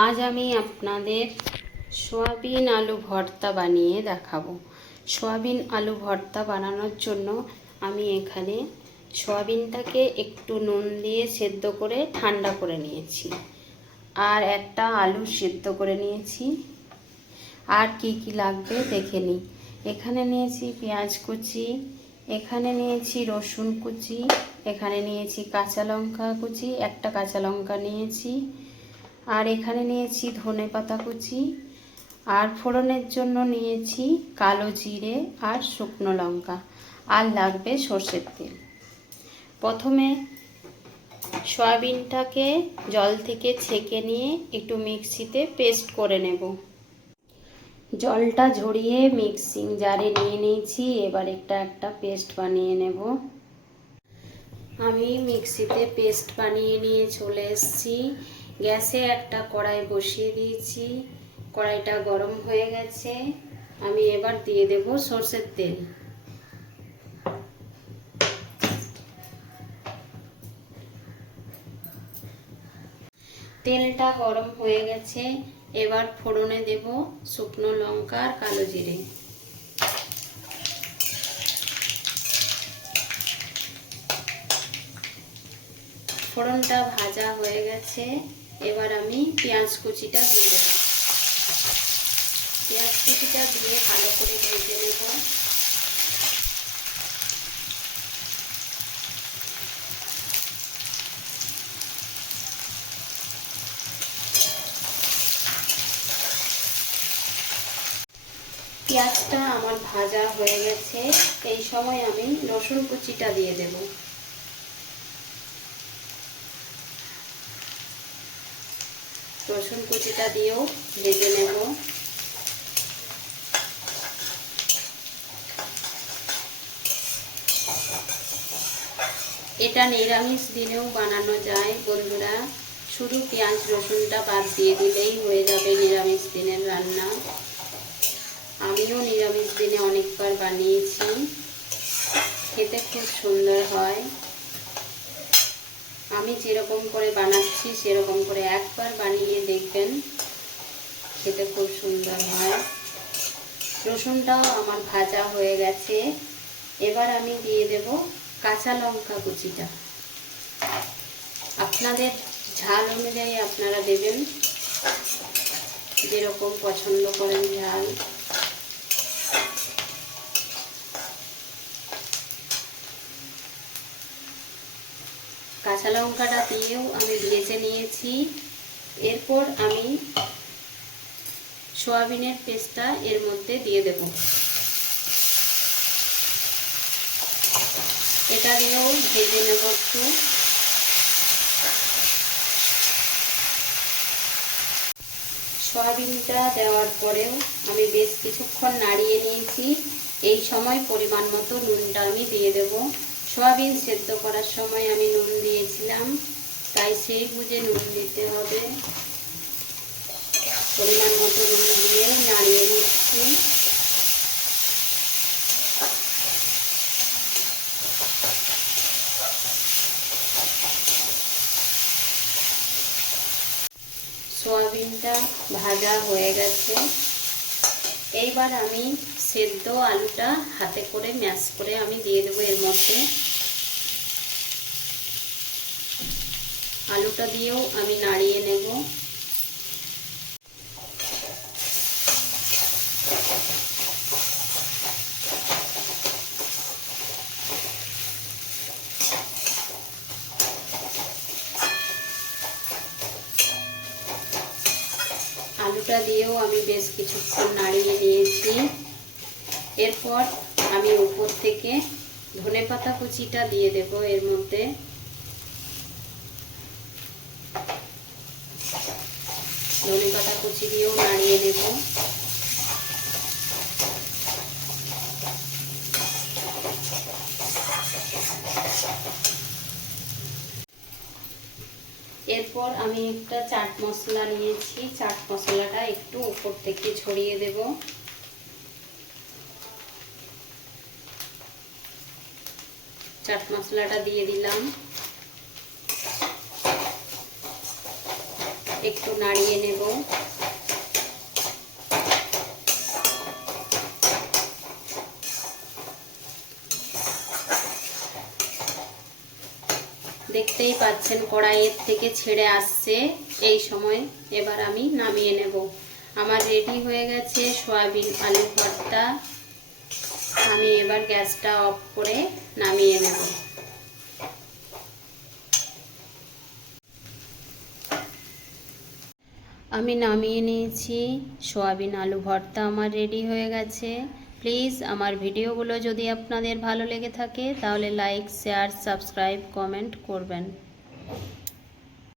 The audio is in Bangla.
আজ আমি আপনাদের সোয়াবিন আলু ভর্তা বানিয়ে দেখাবো। সোয়াবিন আলু ভর্তা বানানোর জন্য আমি এখানে সোয়াবিনটাকে একটু নুন দিয়ে সেদ্ধ করে ঠান্ডা করে নিয়েছি। আর একটা আলু সেদ্ধ করে নিয়েছি। আর কি কি লাগবে দেখে নিই। এখানে নিয়েছি পেঁয়াজ কুচি, এখানে নিয়েছি রসুন কুচি, এখানে নিয়েছি কাঁচা লঙ্কা কুচি, একটা কাঁচা লঙ্কা নিয়েছি। আর এখানে নিয়েছি ধনে পাতা কুচি। আর ফোড়নের জন্য নিয়েছি কালো জিরে আর শুকনো লঙ্কা। আর লাগবে সর্ষের তেল। প্রথমে সয়াবিনটাকে জল থেকে ছেঁকে নিয়ে একটু মিক্সিতে পেস্ট করে নেব। জলটা ঝরিয়ে মিক্সিং জারে নিয়ে নিয়েছি, এবার একটা একটা পেস্ট বানিয়ে নেব। আমি মিক্সিতে পেস্ট বানিয়ে নিয়ে চলে এসেছি। গ্যাসে একটা কড়াই বসিয়ে দিয়েছি। কড়াইটা গরম হয়ে গেছে। আমি এবার দিয়ে দেব সর্ষের তেল। তেলটা গরম হয়ে গেছে। এবার ফোড়নে দেব শুকনো লঙ্কা আর কালো জিরে। ফোড়নটা ভাজা হয়ে গেছে। এবার আমি পেঁয়াজ কুচিটা দিয়ে দেব। পেঁয়াজ কুচিটা দিয়ে ভালো করে ভেজে নেব। পেঁয়াজটা আমার ভাজা হয়ে গেছে, এই সময় আমি রসুন কুচিটা দিয়ে দেব। রসুন কুচিটা দিয়েও ভেজে নেব। এটা নিরামিষ দিনেও বানানো যায়, বন্ধুরা। শুধু পেঁয়াজ, রসুনটা বাদ দিয়ে দিলেই হয়ে যাবে নিরামিষ দিনের রান্না। আমিও নিরামিষ দিনে অনেকবার বানিয়েছি। খেতে খুব সুন্দর হয়। আমি যেরকম করে বানাচ্ছি সেরকম করে একবার বানিয়ে দেখবেন। খেতে খুব সুন্দর হয়। রসুনটাও আমার ভাজা হয়ে গেছে। এবার আমি দিয়ে দেব কাঁচা লঙ্কা কুচিটা। আপনাদের ঝাল অনুযায়ী আপনারা দেবেন। যেরকম পছন্দ করেন ঝাল। কাঁচা লঙ্কাটা দিয়েও আমি ভেজে নিয়েছি। এরপর আমি সয়াবিনের পেস্টটা এর মধ্যে দিয়ে দেব। এটা দিয়েও ভেজে নেব একটু। সয়াবিনটা দেওয়ার পরেও আমি বেশ কিছুক্ষণ নাড়িয়ে নিয়েছি। এই সময় পরিমাণ মতো নুনটা আমি দিয়ে দেব। সয়াবিন সেদ্ধ করার সময় আমি নুন দিয়েছিলাম, তাই সেই বুঝে নুন দিতে হবে। পরিমাণ মতো নুন দিয়ে নাড়িয়ে নিচ্ছি। সয়াবিনটা ভাজা হয়ে গেছে। এইবার আমি সেদ্ধ আলুটা হাতে করে, ম্যাশ করে আমি দিয়ে দেবো এর মধ্যে। আলুটা দিয়েও আমি নাড়িয়ে নেব। আলুটা দিয়েও আমি বেশ কিছুক্ষণ নাড়িয়ে নিয়েছি এরপর আমি উপর থেকে ধনে পাতা কুচিটা দিয়ে দেব এর মধ্যে। ধনে পাতা কুচি দিয়েও নাড়িয়ে নেব এরপর আমি একটা চাট মশলা নিয়েছি। চাট মশলাটা একটু উপর থেকে ছড়িয়ে দেব। চাট মশলাটা দিয়ে দিলাম। একটু নাড়িয়ে নেব। দেখতেই পাচ্ছেন কড়াইয়ের থেকে ছেড়ে আসছে। এই সময় এবার আমি নামিয়ে নেব। আমার রেডি হয়ে গেছে সয়াবিন আলু ভর্তা। আমি এবার গ্যাসটা অফ করে নামিয়ে নেব। আমি নামিয়ে নিয়েছি। সোয়াবিন আলু ভর্তা আমার রেডি হয়ে গেছে। প্লিজ আমার ভিডিওগুলো যদি আপনাদের ভালো লেগে থাকে, তাহলে লাইক শেয়ার সাবস্ক্রাইব কমেন্ট করবেন।